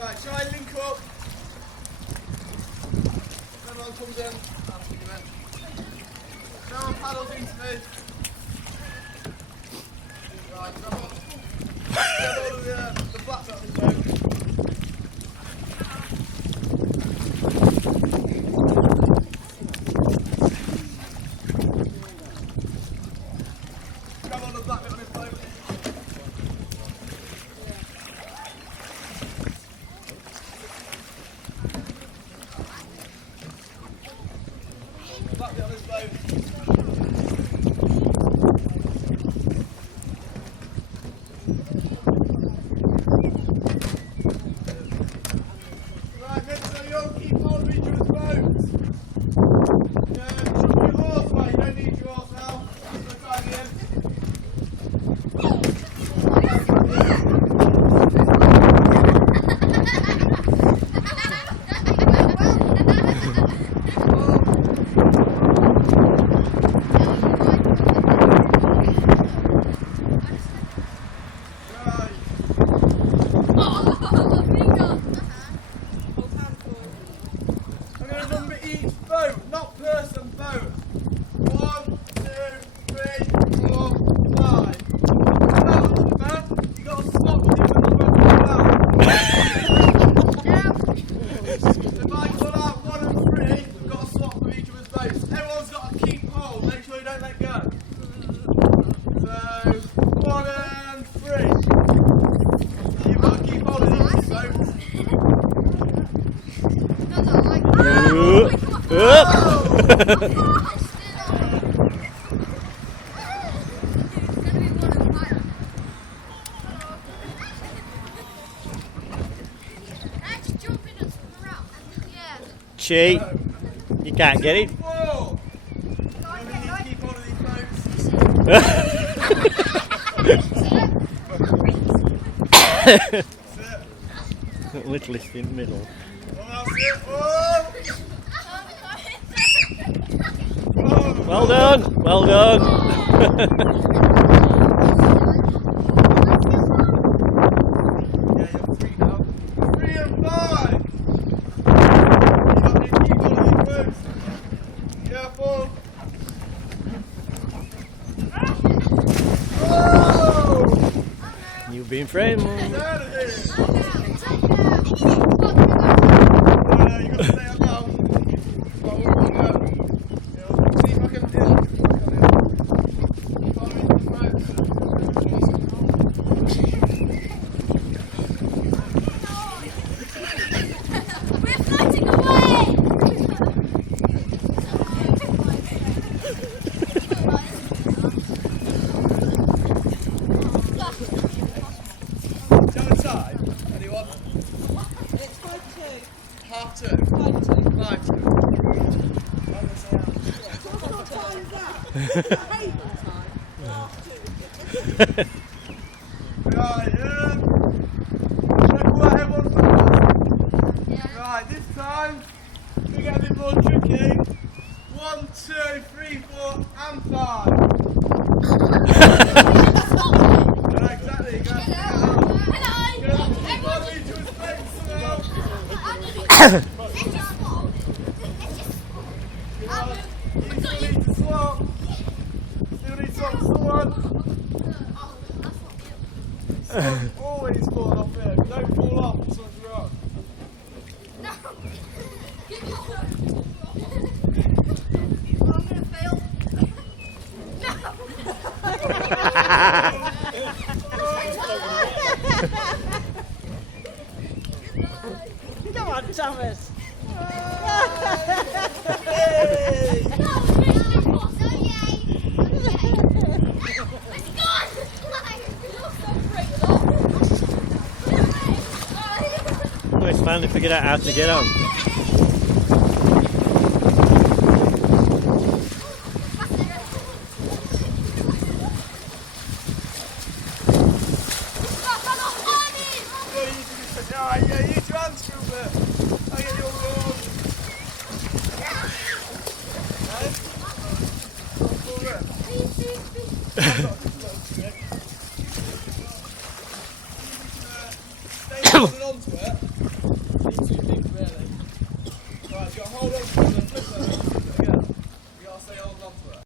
Right, try and link up. Everyone comes in. No one paddles into me. Right, grab on. Get all of the black belt in the boat. Grab on the black belt on his boat. Black belt on his boat. Right, Mitchell, you keep hold of each other's boats. Chuck your oars away, you don't need your oars now. Just go try again. Right. I'm going to number each boat, not person, boat. 1, 2, 3, 4, 5. That number, you got to swap with the number 5. If I call out 1 and 3, we've got to swap with each other's boats. Everyone's got to keep hold, make sure you don't let go. So, 1 and 3. You've got to keep hold of each other's boats. Cheat. You can't get it. 4. You need to keep hold of these boats. Littlest in the middle. That's it. Oh. Well done. Well done. Yeah, you're 3 now. 3 and 5. You got to keep hold of these boats. Careful. Oh! You've been framed. There it is. No, you got to stay up now. Oh, we're going up. See if I can do it. Follow me to the boat. We're floating away! Go inside. Anyone? It's 5-2. Half 2. 5-2. 5 2. What time is that? Table time. Half 2. Right, check what everyone's done. Right, this time we get a bit more tricky. 1, 2, 3, 4, and 5. Right, exactly. You gotta figure it out. You gotta keep on each other's face somehow. You still need to swap. Still need to swap with someone. Someone's always falling off here. Don't fall off if someone's wrong. I'm gonna fail. Come on, Thomas. Hey! Well, it's finally figured out how to get on. Yeah, use your hands, Cooper. I get your roll. Stay holding on to it. Right, got hold on to the flipper.